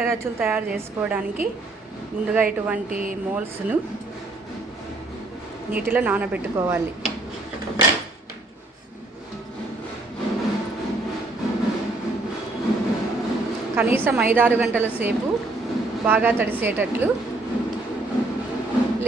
చక్కెర అచ్చులు తయారు చేసుకోవడానికి ముందుగా ఇటువంటి మోల్స్ను నీటిలో నానబెట్టుకోవాలి. కనీసం 5-6 గంటల సేపు బాగా తడిసేటట్లు,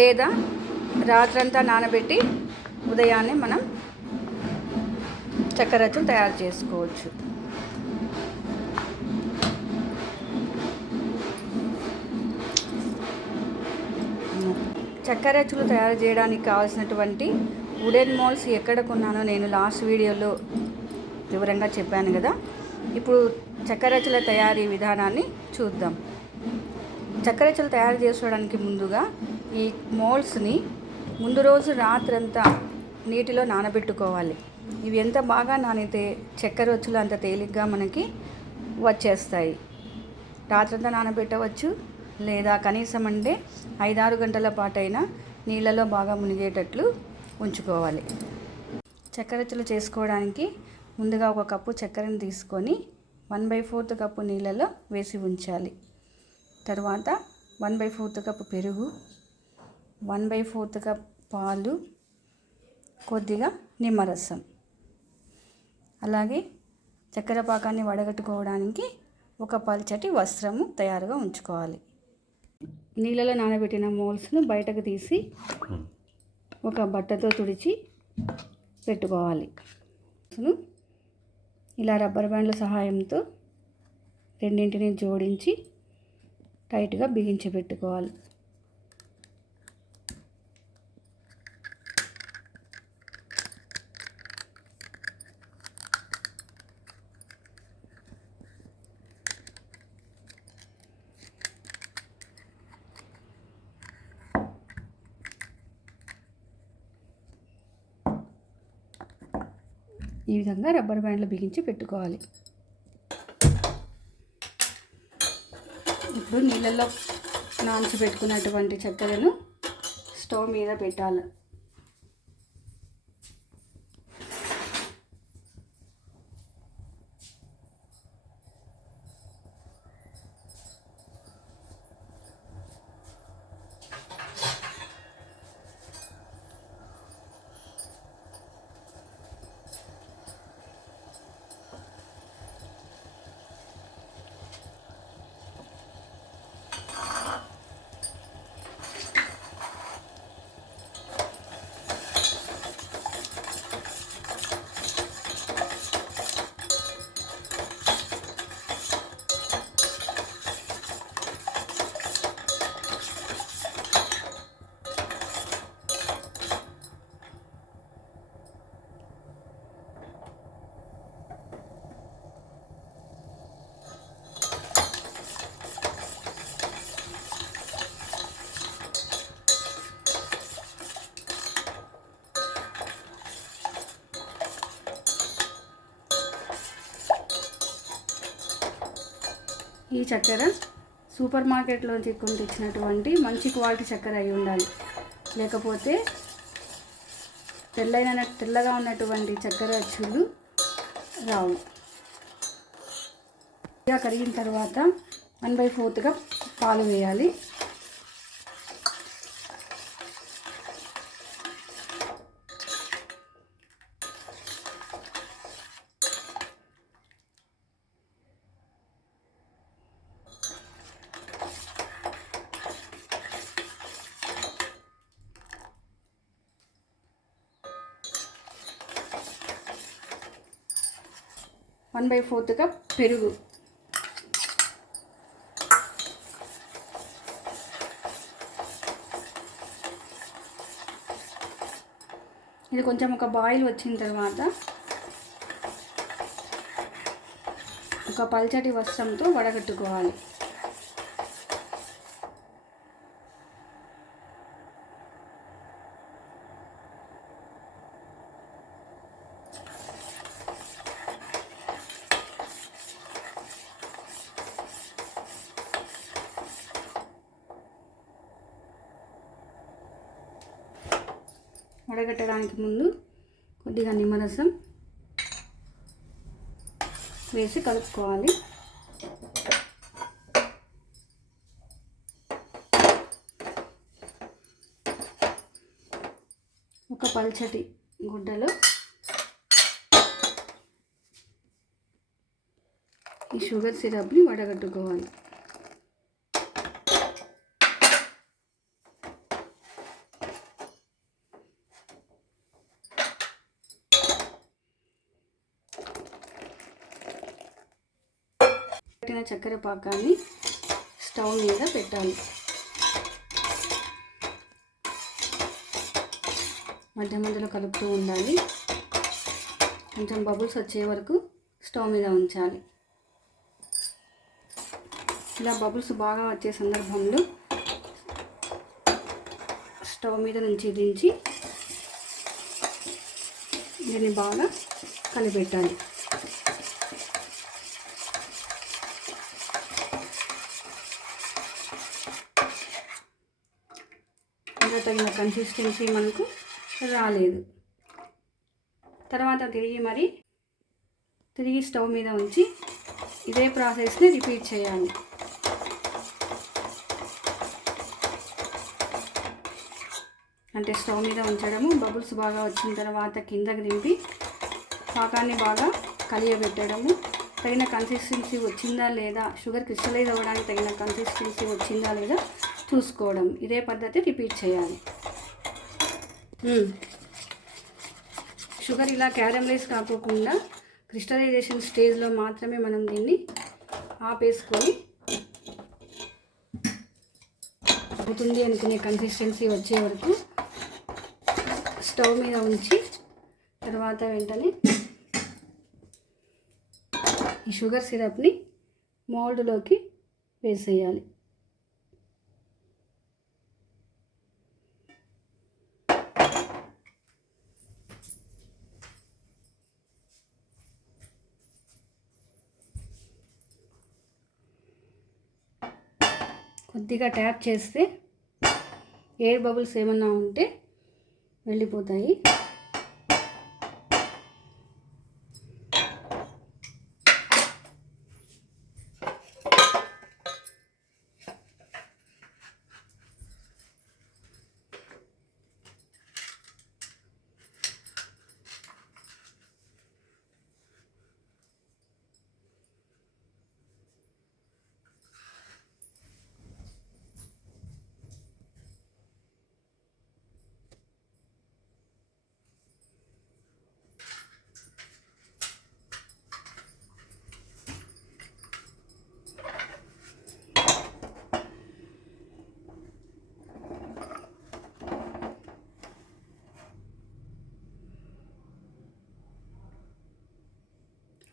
లేదా రాత్రంతా నానబెట్టి ఉదయాన్నే మనం చక్కెర అచ్చులు తయారు చేసుకోవచ్చు. చక్కెర అచ్చులు తయారు చేయడానికి కావాల్సినటువంటి వుడెన్ మోల్డ్స్ ఎక్కడ కొన్నానో నేను లాస్ట్ వీడియోలో వివరంగా చెప్పాను కదా. ఇప్పుడు చక్కెర అచ్చుల తయారీ విధానాన్ని చూద్దాం. చక్కెర అచ్చులు తయారు చేసుకోవడానికి ముందుగా ఈ మోల్డ్స్ని ముందు రోజు రాత్రంతా నీటిలో నానబెట్టుకోవాలి. ఇవి ఎంత బాగా నానితే చక్కెర అచ్చులు అంత తేలిగ్గా మనకి వచ్చేస్తాయి. రాత్రంతా నానబెట్టవచ్చు, లేదా కనీసం అంటే 5-6 గంటల పాటైనా నీళ్ళలో బాగా మునిగేటట్లు ఉంచుకోవాలి. చక్కెర అచ్చులు చేసుకోవడానికి ముందుగా 1 కప్పు చక్కెరను తీసుకొని 1/4 కప్పు నీళ్ళలో వేసి ఉంచాలి. తర్వాత 1/4 కప్పు పెరుగు, 1/4 కప్ పాలు, కొద్దిగా నిమ్మరసం, అలాగే చక్కెర పాకాన్ని వడగట్టుకోవడానికి ఒక పల్చటి వస్త్రము తయారుగా ఉంచుకోవాలి. నీళ్ళలో నానబెట్టిన మోల్స్ను బయటకు తీసి ఒక బట్టతో తుడిచి పెట్టుకోవాలి. ఇలా రబ్బర్ బ్యాండ్ల సహాయంతో రెండింటిని జోడించి టైట్గా బిగించి పెట్టుకోవాలి. ఈ విధంగా రబ్బర్ బ్యాండ్లు బిగించి పెట్టుకోవాలి. ఇప్పుడు నీళ్ళల్లో నాంచి పెట్టుకున్నటువంటి చక్కెరను స్టవ్ మీద పెట్టాలి. ఈ చక్కెర సూపర్ మార్కెట్లోంచి కొని తెచ్చినటువంటి మంచి క్వాలిటీ చక్కెర అయి ఉండాలి, లేకపోతే తెల్లగా ఉన్నటువంటి చక్కెర అచ్చులు రావు. ఇలా కరిగిన తర్వాత 1/4 కప్ పాలు వేయాలి. వన్ 1/4 కప్ పెరుగు, ఇది కొంచెం ఒక బాయిల్ వచ్చిన తర్వాత ఒక పల్చటి వస్త్రంతో వడగట్టుకోవాలి. వడగట్టడానికి ముందు కొద్దిగా నిమ్మరసం వేసి కలుపుకోవాలి. ఒక పల్చటి గుడ్డలో ఈ షుగర్ సిరప్ని వడగట్టుకోవాలి. పెట్టిన చక్కెర పాకాన్ని స్టవ్ మీద పెట్టాలి. మధ్య మధ్యలో కలుపుతూ ఉండాలి. కొంచెం బబుల్స్ వచ్చే వరకు స్టవ్ మీద ఉంచాలి. ఇలా బబుల్స్ బాగా వచ్చే సందర్భంలో స్టవ్ మీద నుంచి దించి దీన్ని బాగా కలిపెట్టాలి. ఇంకా తగిన కన్సిస్టెన్సీ మనకు రాలేదు. తర్వాత తిరిగి స్టవ్ మీద ఉంచి ఇదే ప్రాసెస్ని రిపీట్ చేయాలి. అంటే స్టవ్ మీద ఉంచడము, బబుల్స్ బాగా వచ్చిన తర్వాత కిందకి దింపి పాకాన్ని బాగా కలియబెట్టడము, తగిన కన్సిస్టెన్సీ వచ్చిందా లేదా, షుగర్ క్రిస్టలైజ్ అవ్వడానికి తగిన కన్సిస్టెన్సీ వచ్చిందా లేదా చూసుకోవడం. ఇదే పద్ధతి రిపీట్ చేయాలి. షుగర్ ఇలా క్యారమలైజ్ కాకుండా క్రిస్టలైజేషన్ స్టేజ్లో మాత్రమే మనం దీన్ని ఆపేసుకొని అవుతుంది అనుకునే కన్సిస్టెన్సీ వచ్చే వరకు స్టవ్ మీద ఉంచి తర్వాత వెంటనే ఈ షుగర్ సిరప్ని మోల్డ్లోకి వేసేయాలి. కొద్దిగా ట్యాప్ చేస్తే ఎయిర్ బబుల్స్ ఏమన్నా ఉంటే వెళ్ళిపోతాయి.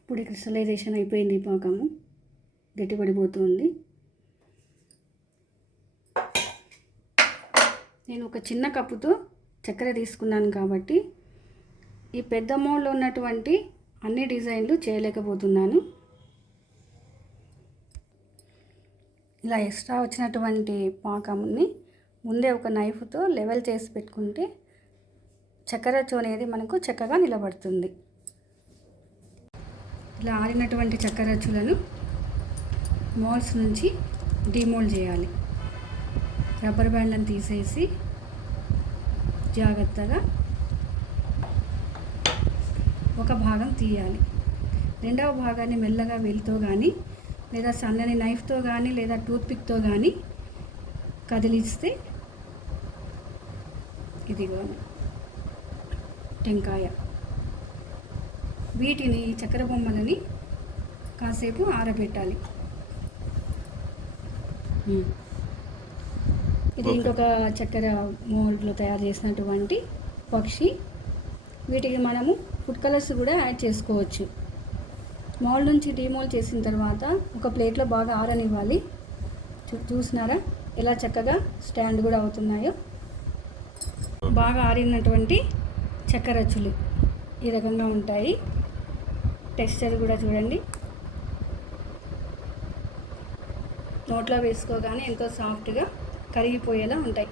ఇప్పుడు క్రిస్టలైజేషన్ అయిపోయింది. పాకము గట్టిపడిపోతుంది. నేను ఒక చిన్న కప్పుతో చక్కెర తీసుకున్నాను కాబట్టి ఈ పెద్ద మోల్డ్లో ఉన్నటువంటి అన్ని డిజైన్లు చేయలేకపోతున్నాను. ఇలా ఎక్స్ట్రా వచ్చినటువంటి పాకంని ముందే ఒక నైఫ్తో లెవెల్ చేసి పెట్టుకుంటే చక్కెరచ్చు అనేది మనకు చక్కగా నిలబడుతుంది. ఇలా ఆరినటువంటి చక్కెరచ్చులను మోల్డ్స్ నుంచి డిమోల్డ్ చేయాలి. రబ్బర్ బ్యాండ్లను తీసేసి జాగ్రత్తగా ఒక భాగం తీయాలి. రెండవ భాగాన్ని మెల్లగా వేలితో కానీ లేదా సన్నని నైఫ్తో కానీ లేదా టూత్పిక్తో కానీ కదిలిస్తే ఇదిగో టెంకాయ. వీటిని చక్కెర బొమ్మలని కాసేపు ఆరబెట్టాలి. ఇది ఇంకొక చక్కెర మోల్డ్లో తయారు చేసినటువంటి పక్షి. వీటికి మనము ఫుడ్ కలర్స్ కూడా యాడ్ చేసుకోవచ్చు. మోల్డ్ నుంచి డిమోల్డ్ చేసిన తర్వాత ఒక ప్లేట్లో బాగా ఆరనివ్వాలి. చూసినారా ఎలా చక్కగా స్టాండ్ కూడా అవుతున్నాయో. బాగా ఆరినటువంటి చక్కెరచ్చులు ఈ రకంగా ఉంటాయి. టెక్స్చర్ కూడా చూడండి. నోట్లో వేసుకోగానే ఎంతో సాఫ్ట్గా కరిగిపోయేలా ఉంటాయి.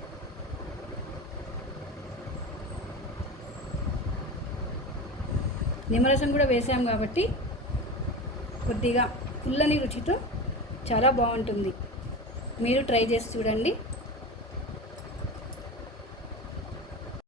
నిమ్మరసం కూడా వేసాం కాబట్టి కొద్దిగా పుల్లని రుచితో చాలా బాగుంటుంది. మీరు ట్రై చేసి చూడండి.